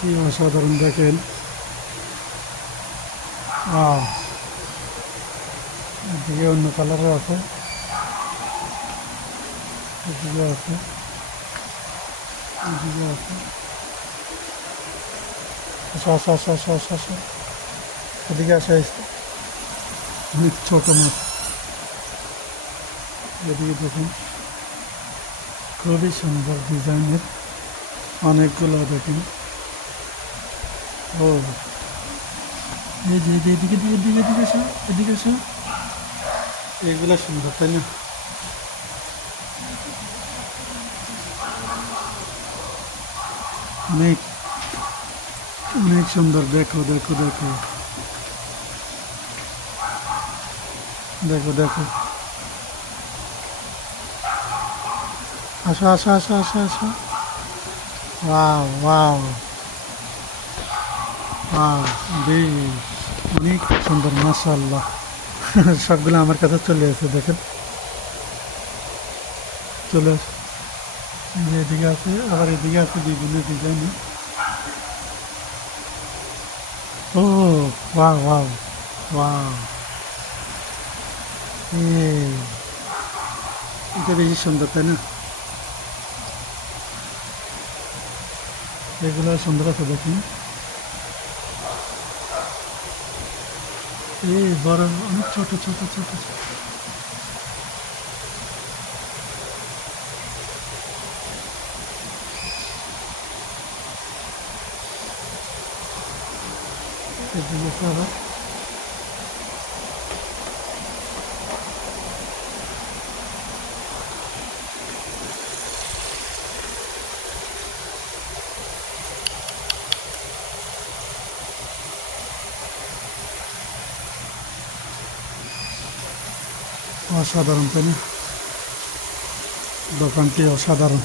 কি অসাধারণ দেখেন। আহ এদিকে অন্য কালারও আছে, এদিকে আছে, এদিকে আছে। আসো আসো আসো আসো আসো আসো, এদিকে আসা অনেক ছোট মাছ। এদিকে দেখুন, খুবই সুন্দর ডিজাইনের অনেকগুলো দেখুন। ও এই যে এদিকে এদিকে এদিকে এদিকে আসো, এদিকে আসো। এগুলো সুন্দর তাই না? অনেক অনেক সুন্দর। দেখো দেখো দেখো দেখো দেখো। আসো আসো আসো আসো আসো। ওয়াও ওয়াও ওয়াও, বেশ অনেক সুন্দর মাশাআল্লাহ। সবগুলো আমার কাছে চলে আসে দেখেন, চলে আসে। এই যে এদিকে আছে, আবার এদিকে আছে বিভিন্ন ডিজাইনের। ও ওয়াও ওয়াও ওয়াও। এই এটা বেশি সুন্দর তাই না? এগুলো সুন্দর আছে দেখুন। এই বড় অনেক ছোট ছোট ছোট ছোট। এদিকে আছে আবার। অসাধারণ তাই না? দোকানটি অসাধারণ।